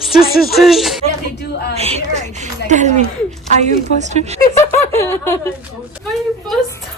Shush. Yeah, they do. They are doing like. Tell me, are you imposter? Are you imposter?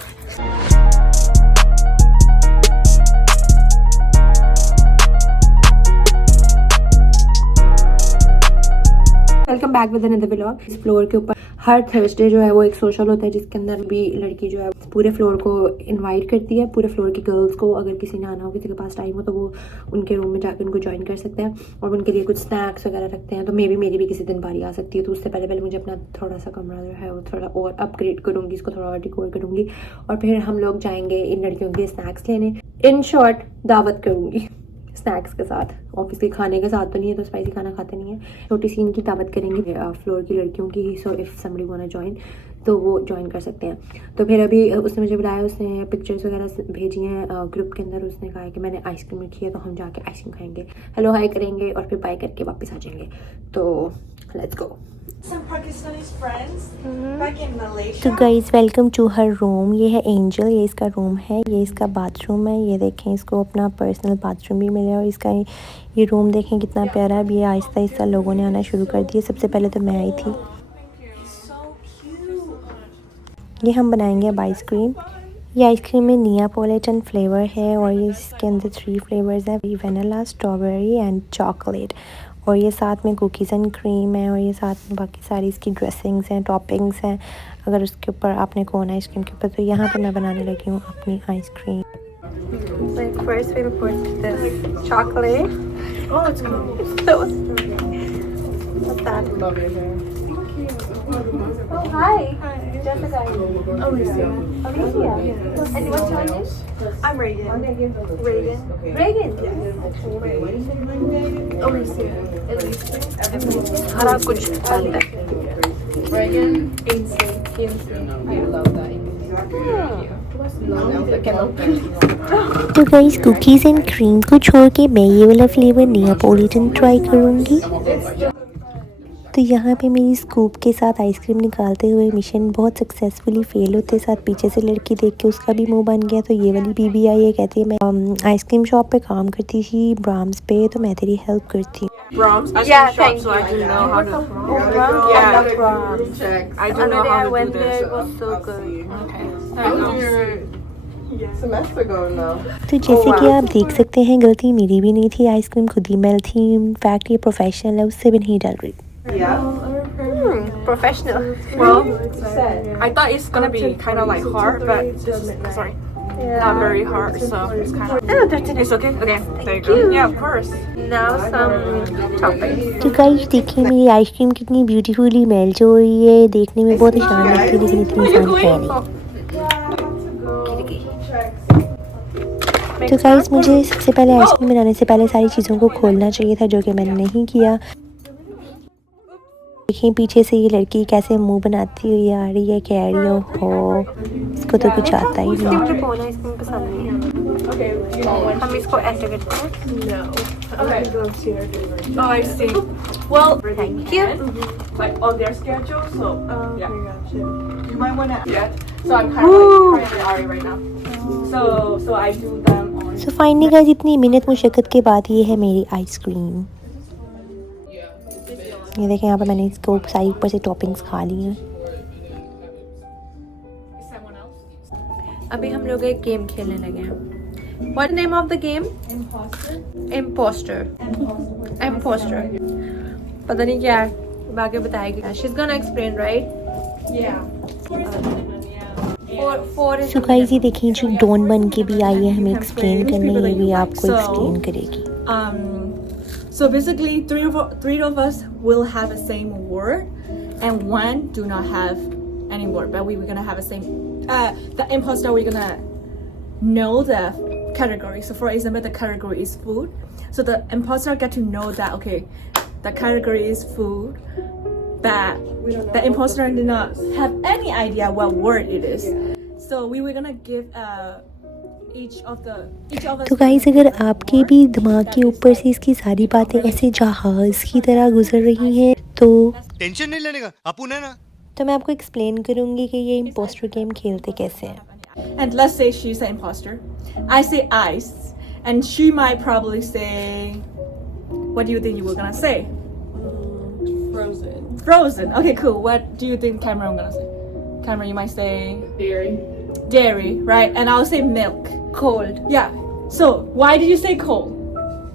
Welcome back with another vlog. इस floor के ऊपर हर Thursday जो है वो एक social होता है, जिसके अंदर भी लड़की जो है पूरे फ्लोर को इनवाइट करती है, पूरे फ्लोर की गर्ल्स को। अगर किसी ने आना हो, किसी के पास टाइम हो, तो वो उनके रूम में जाकर उनको ज्वाइन कर सकते हैं और उनके लिए कुछ स्नैक्स वगैरह रखते हैं। तो मेरी भी किसी दिन बारी आ सकती है। तो उससे पहले मुझे अपना थोड़ा सा कमरा जो है वो थोड़ा और अपग्रेड करूँगी, इसको थोड़ा और डिकोर करूँगी और फिर हम लोग जाएंगे इन लड़कियों के स्नैक्स लेने। इन शॉर्ट दावत करूँगी स्नैक्स के साथ। ऑब्वियसली खाने के साथ तो नहीं है, तो स्पाइसी खाना खाते नहीं है। छोटी सी इनकी दावत करेंगे फ्लोर की लड़कियों की। So if somebody want to join तो वो ज्वाइन कर सकते हैं। तो फिर अभी उसने मुझे बुलाया, उसने पिक्चर्स वगैरह भेजी हैं ग्रुप के अंदर। उसने कहा है कि मैंने आइसक्रीम रखी है, तो हम जाके आइसक्रीम खाएंगे, हेलो हाई करेंगे और फिर बाय करके वापस आ जाएंगे। तो let's go. Some Pakistani friends back in Malaysia. तो guys welcome to her room. ये है एंजल, ये इसका रूम है, ये इसका बाथरूम है। ये देखें, इसको अपना पर्सनल बाथरूम भी मिला है और इसका ये रूम देखें कितना प्यारा है। अब ये आहिस्ता आहिस्ता लोगों ने आना शुरू कर दिया। सबसे पहले तो मैं आई थी। ये हम बनाएंगे अब आइसक्रीम। ये आइसक्रीम में नियापोलिटन फ्लेवर है और ये इसके अंदर 3 फ्लेवर्स हैं, वनीला, स्ट्रॉबेरी एंड चॉकलेट। और ये साथ में कुकीज़ एंड क्रीम है और ये साथ में बाकी सारी इसकी ड्रेसिंग्स हैं, टॉपिंग्स हैं। अगर उसके ऊपर आपने कौन आइसक्रीम के ऊपर, तो यहाँ पे मैं बनाने लगी हूँ अपनी ice cream. First we'll put this chocolate. Oh, it's cool. So what's that? Love your hair. Thank you. Oh hi. Hi. Jessica. Alicia. Alicia. And what's your name? I'm Reagan. Reagan. Reagan. Alicia. हरा कुछ चलता है। Reagan. Ainsley. I love that. तो guys cookies and cream को छोड़ के मैं ये वाला फ्लेवर नियापोलिटन ट्राई करूँगी। तो यहाँ पे मेरी स्कूप के साथ आइसक्रीम निकालते हुए मिशन बहुत सक्सेसफुली फेल होते साथ पीछे से लड़की देख के उसका भी मुंह बन गया। तो ये वाली बीबी आई है, कहती है मैं आइसक्रीम शॉप पे काम करती थी ब्राम्स पे, तो मैं तेरी हेल्प करती हूँ। Brahms. Yeah, thank you. I do know how to. Brahms? I love Brahms. I do know how to went do there, this. it was so good. Okay. I was here semester ago now. तो जैसे कि आप देख सकते हैं, गलती मेरी भी नहीं थी, आइसक्रीम खुद ही मेल्ट थी। इनफैक्ट ये प्रोफेशनल है, उससे भी नहीं डर रही। Yeah. Professional. Well, I thought it's gonna be kind of like hard, but this is sorry, not very hard. So it's kind of. Oh, that's It's okay. Okay. There you go. Yeah, of course. Now some toppings. तो guys देखिए मेरी ice cream कितनी beautifully melt हो रही है। देखने में बहुत आसान लगती है लेकिन इतनी आसान है नहीं। तो गाइस मुझे सबसे पहले आइसक्रीम बनाने से पहले सारी चीज़ों को खोलना चाहिए था, जो कि मैंने नहीं किया। देखिए पीछे से ये लड़की कैसे मुंह बनाती हुई आ रही है, कह रही हो इसको तो कुछ आता ही नहीं। मुझे कौन आइसक्रीम पसंद नहीं है। हम इसको ऐसे करते हैं। Okay. Oh, I see. Well, Thank you. like on their schedule, so yeah. You might wanna. Yeah. So I'm kind of like trying to right now. So I do them on. So finally guys इतनी मेहनत मुशक्कत के बाद ये है मेरी ice cream. ये देखें यहाँ पर मैंने इसको सारी ऊपर से टॉपिंग्स खा ली हैं। अभी हम लोग एक गेम खेलने लगे हैं। What name of the game? Imposter. पता नहीं क्या है, आगे बताएगी। She's gonna explain, right? Yeah. Four is. So guys ये देखिए जो डॉन बन के भी आई है हमें एक्सप्लेन करने, ये भी आपको So- एक्सप्लेन करेगी। So basically, three of us will have the same word, and one do not have any word. But we're gonna have the same. The imposter, we're gonna know the category. So for example, the category is food. So the imposter get to know that okay, the category is food, but the imposter did not have any idea what word it is. So we were gonna give each of us. तो guys अगर आपके भी दिमाग के ऊपर से इसकी सारी बातें ऐसे जहाज की तरह गुजर रही हैं तो टेंशन नहीं लेने का, अपुन है ना। तो मैं आपको एक्सप्लेन करूँगी कि ये इम्पोस्टर गेम खेलते कैसे हैं। And let's say she's an imposter. I say ice, and she might probably say, "What do you think you were gonna say?" Frozen. Frozen. Okay, cool. What do you think Cameron gonna say? Cameron, you might say Dairy. dairy, right? And I'll say milk. Cold. Yeah. So why did you say cold?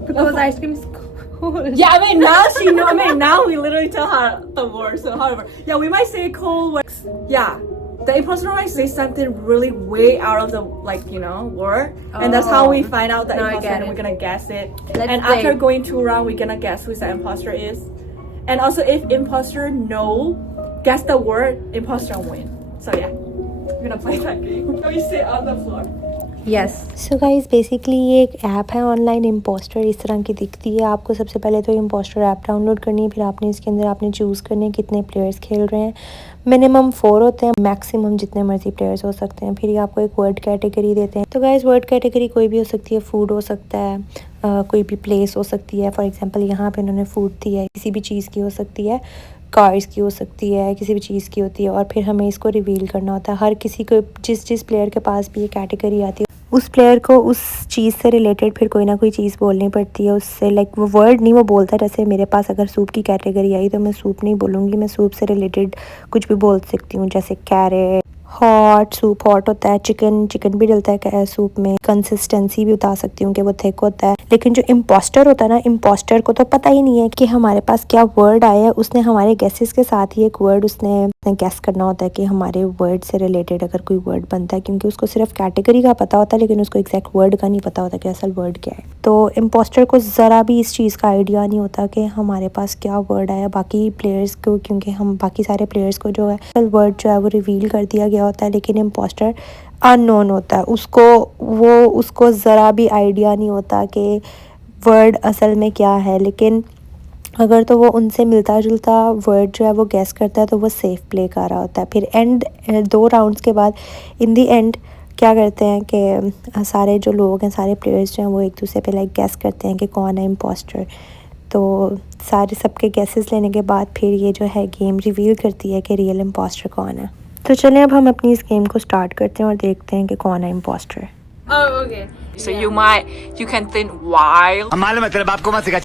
Because ice cream is cold. Yeah, I mean now she know. I mean now we literally tell her the word. So however, yeah, we might say cold. Yeah, the imposter might say something really way out of the word, and that's how we find out the Now I imposter, get and we're it. gonna guess it. Let's and play. after going 2 rounds, we're gonna guess who the imposter is. And also, if imposter guess the word, imposter win. So yeah, we're gonna play that game. Can we sit on the floor? Yes. So guys basically ये एक app है online impostor इस तरह की दिखती है। आपको सबसे पहले तो इम्पोस्टर ऐप डाउनलोड करनी है, फिर आपने इसके अंदर आपने चूज़ करने कितने प्लेयर्स खेल रहे हैं। मिनिमम 4 होते हैं, मैक्सिमम जितने मर्जी प्लेयर्स हो सकते हैं। फिर ये आपको एक वर्ड कैटेगरी देते हैं। तो गाइस वर्ड कैटेगरी कोई भी हो सकती है, फूड हो सकता है, कोई भी प्लेस हो सकती है। फॉर एग्जांपल यहाँ पे उन्होंने फूड दी है, किसी भी चीज़ की हो सकती है, कार्स की हो सकती है, किसी भी चीज़ की होती है। और फिर हमें इसको रिवील करना होता है। हर किसी को जिस प्लेयर के पास भी ये कैटेगरी आती है उस प्लेयर को उस चीज़ से रिलेटेड फिर कोई ना कोई चीज़ बोलनी पड़ती है उससे। लाइक वो वर्ड नहीं वो बोलता है। जैसे मेरे पास अगर सूप की कैटेगरी आई तो मैं सूप नहीं बोलूँगी, मैं सूप से रिलेटेड कुछ भी बोल सकती हूँ। जैसे कैरेट, हॉट, सूप हॉट होता है, चिकन भी डलता है सूप में। कंसिस्टेंसी भी बता सकती हूँ कि वो थिक होता है। लेकिन जो इम्पोस्टर होता है ना, इम्पोस्टर को तो पता ही नहीं है कि हमारे पास क्या वर्ड आया है। उसने हमारे गेसेस के साथ ही एक वर्ड उसने गेस करना होता है कि हमारे वर्ड से रिलेटेड अगर कोई वर्ड बनता है, क्योंकि उसको सिर्फ कैटेगरी का पता होता है लेकिन उसको एग्जैक्ट वर्ड का नहीं पता होता कि असल वर्ड क्या है। तो इम्पोस्टर को ज़रा भी इस चीज़ का आइडिया नहीं होता कि हमारे पास क्या वर्ड आया। बाकी प्लेयर्स को, क्योंकि हम बाकी सारे प्लेयर्स को जो है असल वर्ड जो है वो रिवील कर दिया गया होता है, लेकिन इम्पोस्टर अननोन होता है। उसको ज़रा भी आइडिया नहीं होता कि वर्ड असल में क्या है। लेकिन अगर तो वो उनसे मिलता जुलता वर्ड जो है वो गैस करता है तो वो सेफ प्ले कर रहा होता है। फिर एंड 2 राउंड्स के बाद इन दी एंड क्या करते हैं कि सारे जो लोग हैं, सारे प्लेयर्स जो हैं वो एक दूसरे पे लाइक गैस करते हैं कि कौन है इम्पोस्टर। तो सारे सबके गैसेस लेने के बाद फिर ये जो है गेम रिवील करती है कि रियल इम्पोस्टर कौन है। तो चलें अब हम अपनी इस गेम को स्टार्ट करते हैं और देखते हैं कि कौन है impostor. Oh, okay. So you can think wild हम मालूम है तेरे बाप को मत सिखा।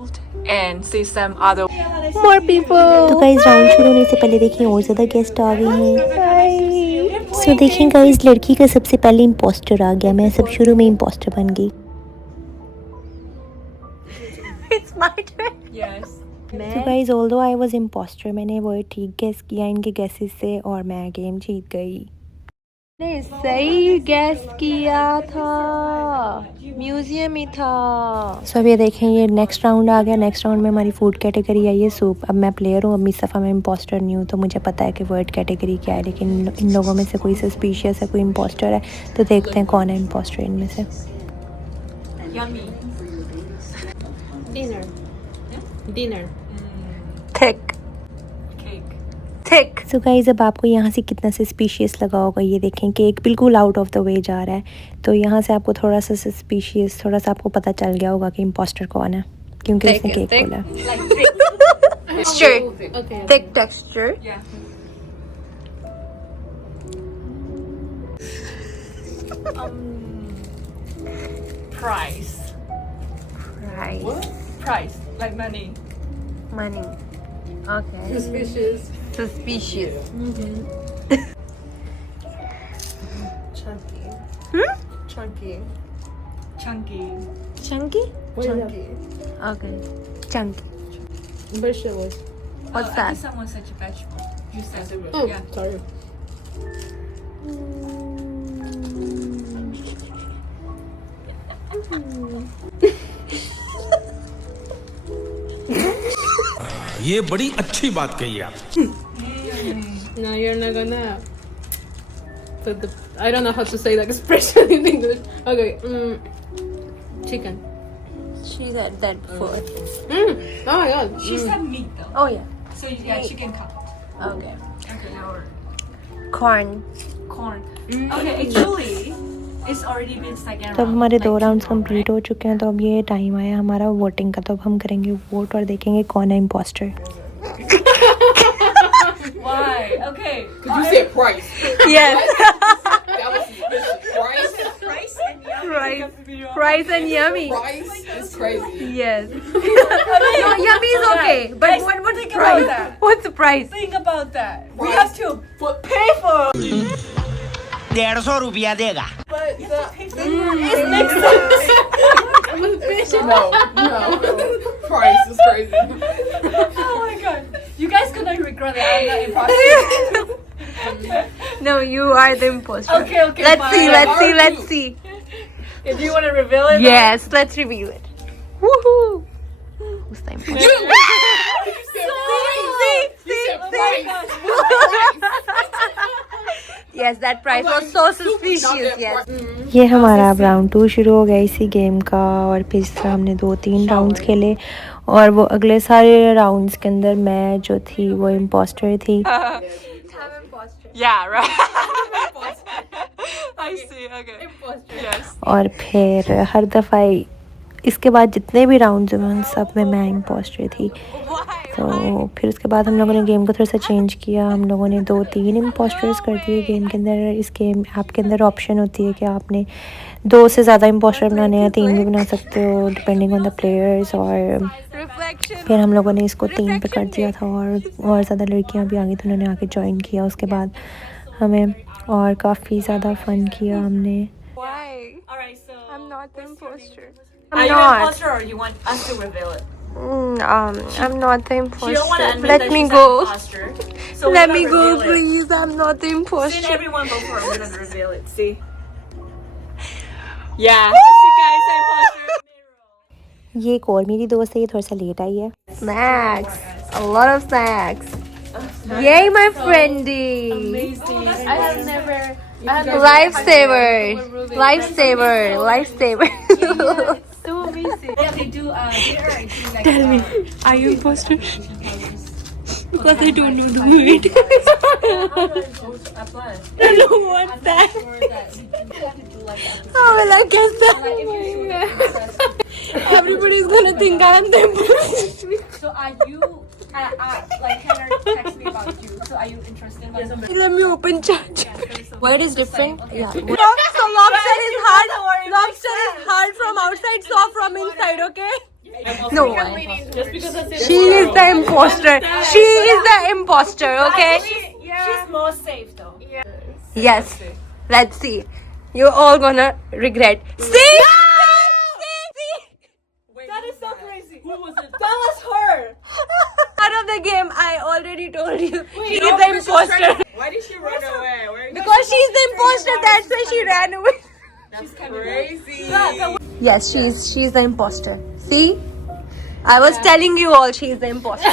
and see some other. तो गाइस राउंड शुरू होने से पहले देखिए और ज़्यादा गेस्ट आ गए हैं। सो देखिए गाइस लड़की का सबसे पहले इम्पोस्टर आ गया। मैं सब शुरू में इम्पोस्टर बन गई। Yes. तो guys although I was imposter, मैंने वर्ड ठीक गेस किया इनके गेसेस से और मैं गेम जीत गई। ने सही गैस किया था, म्यूजियम ही था। सो अब ये देखें ये नेक्स्ट राउंड आ गया। नेक्स्ट राउंड में हमारी फूड कैटेगरी आई है सूप। अब मैं प्लेयर हूँ, अब इस दफ़ा मैं इम्पोस्टर नहीं हूँ तो मुझे पता है कि वर्ड कैटेगरी क्या है। लेकिन इन लोगों में से कोई सस्पिशियस है, कोई इम्पोस्टर है, तो देखते हैं कौन है इम्पोस्टर इनमें से। Yummy. Dinner. Thick Cake. Thick. So guys अब आपको यहाँ से कितना सस्पिशियस लगा होगा। ये देखें कि एक बिल्कुल आउट ऑफ द वे जा रहा है, तो यहाँ से आपको थोड़ा सा सस्पिशियस, थोड़ा सा आपको पता चल गया होगा कि इम्पोस्टर कौन है, क्योंकि उसने केक बोला। Texture, Okay. Thick texture. Yeah. Price. Price. Like money. Money. Okay. Suspicious. Suspicious. Chunky. Chunky. Chunky. Chunky? Chunky. Okay. Chunky. Vegetables. What's I that? think someone said vegetable. You said it. Oh, Yeah. sorry. ये बड़ी अच्छी बात कही आप। No, you're not gonna put the. I don't know how to say that expression in English. Okay. Chicken. She said that before. Oh my god. She said meat though. Oh yeah. So yeah, chicken count. Okay. Okay, now we're Corn. corn. Okay, actually, it's already been second तो अब round. हमारे like 2 two rounds round, complete हो चुके हैं। तो अब ये time आया हमारा वोटिंग का। तो अब हम करेंगे वोट और देखेंगे कौन है impostor. right? Why? Okay. You said price. Yes. That was suspicious. Price. Price and yummy. Price. Price and yummy. Price is crazy. Yes. No, yummy is okay. But what about that. What's the price? Think about that. We have to pay for. 150 रुपया देगा. But it makes sense. No. Price is crazy. Oh my god. You guys gonna regret it. I'm not imposter. No, you are the imposter. Okay, Let's fine. see, let's see. If you want to reveal it. Yes, let's reveal it. Woohoo! Who's the imposter? Oh my gosh. Yes, that price was so suspicious. Yes. ये हमारा अब round 2 शुरू हो गया इसी game का, और फिर इस तरह हमने 2-3 राउंड्स खेले, और वो अगले सारे राउंड्स के अंदर मैं जो थी वो इम्पोस्टर थी. Yeah, right. I see. Okay. Yes. और फिर हर दफ़ा इसके बाद जितने भी राउंड्स हुए उन सब में मैं इम्पोस्टर थी. तो फिर उसके बाद हम लोगों ने गेम को थोड़ा सा चेंज किया. हम लोगों ने 2-3 इम्पोस्टर्स कर दिए गेम के अंदर. इस गेम ऐप के अंदर ऑप्शन होती है कि आपने 2 से ज़्यादा इम्पोस्टर बनाने हैं, 3 भी बना सकते हो डिपेंडिंग ऑन द प्लेयर्स. और फिर हम लोगों ने इसको 3 पे कर दिया था, और ज़्यादा लड़कियां भी आ गई तो उन्होंने आके ज्वाइन किया. उसके बाद हमें और काफ़ी ज़्यादा फ़न किया हमने. Alright, so I'm not the imposter. are you not. an imposter or you want us to reveal it? I'm not the She don't want to imposter. admit Let that me she's go. an imposter. So we're Let gonna me go, reveal it. please. I'm not the Since imposter. everyone go for it, we're gonna reveal it. See? Yeah. Jessica is an imposter. ये एक और मेरी दोस्त है, ये थोड़ा सा late आई है. Snacks. A lot of snacks. Yay, my friendie. Amazing. I have never. Lifesaver. Lifesaver. Lifesaver. So amazing. Yeah, they do dinner and tea like Tell me, are you imposter? Because I don't know the word. I don't want that. How will I guess that? Everybody's gonna think I'm the imposter. So are you like Hannah text me about you. So are you interested in that? Let me open chat. Word is different. Yeah. So lobster is hard. Lobster is hard from outside, soft from inside. Okay. No. Just because I said She is the imposter. She is the imposter. Okay. she's more safe though. Yes. Let's see. You're all gonna regret. See? That is so crazy. Who was it? That was her. Out of the game, I already told you. She is the imposter. Why did she run away? Because she's the imposter, that's why she ran away. That's crazy. Yes, she's the imposter. See? I was telling you all she's the imposter.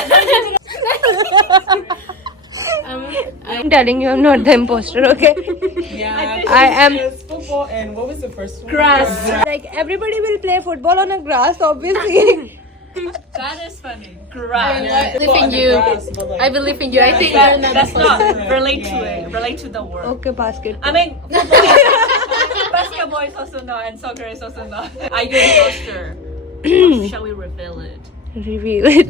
I'm telling you I'm not the imposter, okay? Yeah. I am Football and what was the first one? grass. Like everybody will play football on a grass, obviously. That is funny. Grass. Yeah, I believe in you. I believe in you. I think you're not. That's not relate to it. Relate to the word. Okay, basket. I mean, football, basketball is also not, and soccer is also not. Are you an imposter? Or shall we reveal it? Reveal it.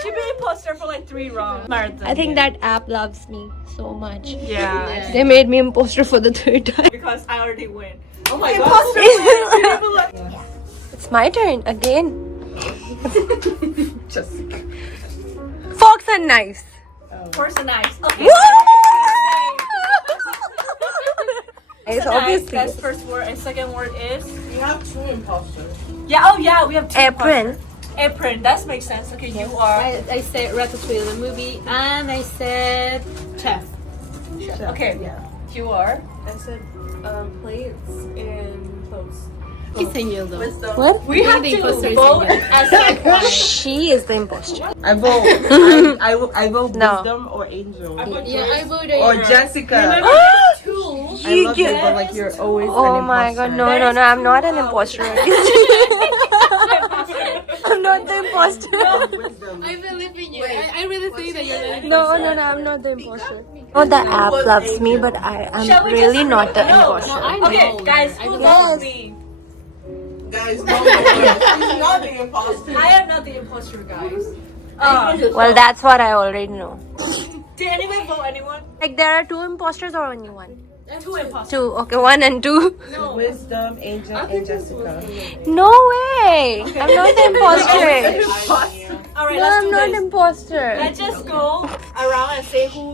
She been imposter for like 3 rounds. Marathon. I think that app loves me so much. Yeah. They made me imposter for the 3rd time. Because I already win. Oh my god. Imposter. It's my turn again. Jessica. Forks and knives. First knives. Okay. It's Knives, obviously that's first word, and second word is You have 2 imposters. yeah. Oh yeah, we have 2 apron. imposters. Apron. That makes sense. Okay, you are. I said Ratatouille, the movie, and I said chef. Okay. Yeah. You are. I said plates and clothes. He's saying you though. What? We have the to imposter is vote in you. as like one. She is the imposter. I vote. I vote No. Wisdom or Angel. Yeah, I voted. Or Jessica. Two. I love you, but like you're always Oh an my imposter. god, no, I'm not an imposter. I'm not the imposter. Wisdom. I believe in you. I really think that you're not. No, I'm not the imposter. Oh, the app loves me, but I'm Shall we really just- not the No, imposter. I know. Okay, guys, who loves me? Guys, no, she's not the imposter. I am not the imposter, guys. Well, that's what I already know. Did anyone vote anyone? Like, there are 2 imposters or only 1? 2 imposters. 2. Okay, 1 and 2. Wisdom, Angel, and Jessica. No way. way! I'm not the imposter. All right, No, let's I'm do not this. imposter. Let's just go around and say who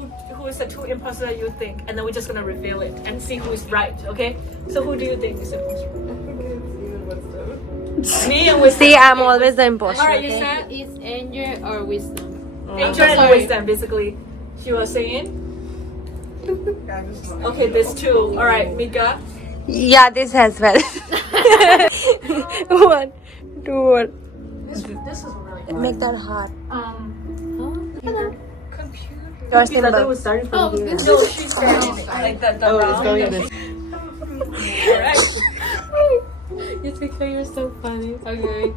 is the two imposter you think, and then we're just gonna reveal it and see who is right. Okay? So who do you think is imposter? Me and Wisdom. See, I'm always the imposter. All right, you okay? said Is Angel or Wisdom? Angel and sorry. Wisdom. Basically, she was saying. Okay, there's two. All right, Mika. Yeah, this as well. 1, 2, 1. This is really Make that hard. computer. Your I symbol. was starting from here. this No, she's starting like the It's going this. Alright. Jessica, you're so funny. Okay.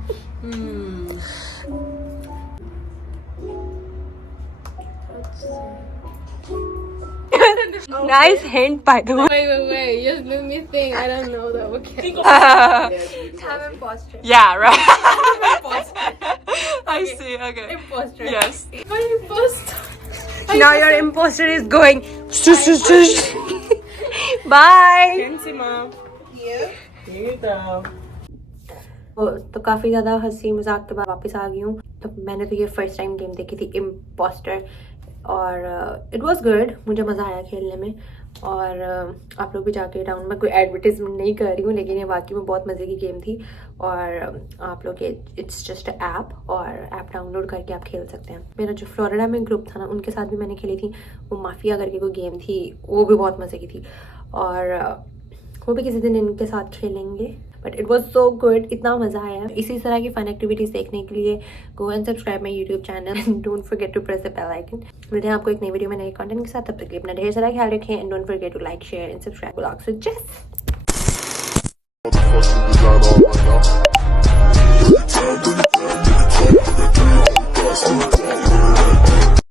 Nice hint, by the way. Wait. Just let me think. I don't know though. Okay. Yeah, right. I see. Okay. Imposter. Yes. My imposter. Now your imposter is going. Shush. Bye. तो काफ़ी ज़्यादा हंसी मजाक के बाद वापस आ गई हूँ. तो मैंने तो ये फर्स्ट टाइम गेम देखी थी इम्पोस्टर और इट वाज गुड. मुझे मज़ा आया खेलने में और आप लोग भी जाके डाउन में कोई एडवर्टीजमेंट नहीं कर रही हूँ लेकिन ये वाकई में बहुत मज़े की गेम थी और आप लोग इट्स जस्ट ऐप और ऐप डाउनलोड करके आप खेल सकते हैं. मेरा जो फ्लोरिडा में ग्रुप था ना उनके साथ भी मैंने खेली थी. वो माफिया करके कोई गेम थी वो भी बहुत मज़े की थी और वो भी किसी दिन इनके साथ खेलेंगे. But it was so good. इतना मज़ा आया. इसी तरह की फन एक्टिविटीज़ देखने के लिए go and subscribe my YouTube channel. Don't forget to press the bell icon. मिलते हैं आपको एक नई वीडियो में नए कंटेंट के साथ. तब तक के लिए अपना ढेर सारा ख्याल रखें and don't forget to like share and subscribe. So just